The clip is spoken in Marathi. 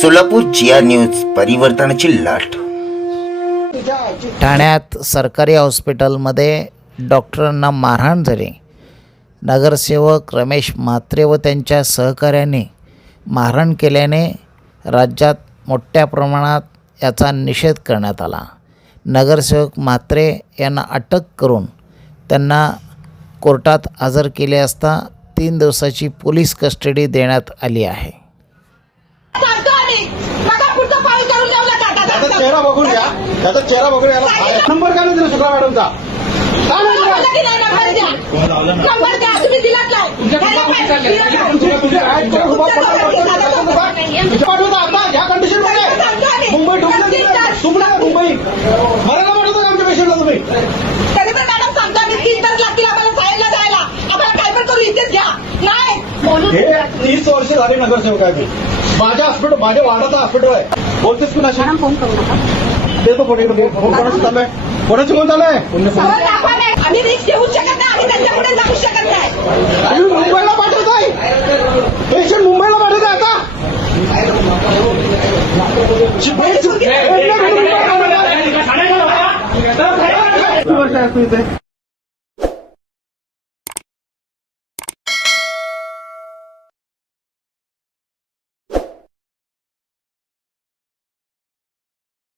सोलापूर जिया न्यूज परिवर्तनाची लाट। ठाण्यात सरकारी हॉस्पिटलमध्ये डॉक्टरांना मारहाण झाली। नगरसेवक रमेश म्हात्रे व त्यांच्या सहकाऱ्यांनी मारहाण केल्याने राज्यात मोठ्या प्रमाणात याचा निषेध करण्यात आला। नगरसेवक म्हात्रे यांना अटक करून त्यांना कोर्टात हजर केले असता 3 दिवसाची पोलीस कस्टडी देण्यात आली आहे। चेहरा बघून घ्या, त्याचा चेहरा बघून घ्या। नंबर काय दिला शुक्ला मॅडमचा? पाठवता आता ह्या कंडिशन मध्ये मुंबई तुम्हाला मुंबई मरायला पाठवता का आमच्या पेशंटला तुम्ही? तरी पण मॅडम सांगतो आम्ही 3 तास लागतील आम्हाला साहेबला जायला, आम्हाला काय पण करू इथेच घ्या। नाही हे 30 वर्ष झाली नगरसेवक आहे मी। माझ्या हॉस्पिटल, माझ्या वार्डाचं हॉस्पिटल आहे। बोलतेस कुणाशी? फोन करू नका। ते तो फोन कोणाचं चालू आहे? कोणाची फोन चालू आहे? आम्ही रिस्क घेऊ शकत नाही, आम्ही त्यांच्या पुढे जाऊ शकत नाही। तुम्ही मुंबईला पाठवताय पेशंट, मुंबईला पाठवताय आता?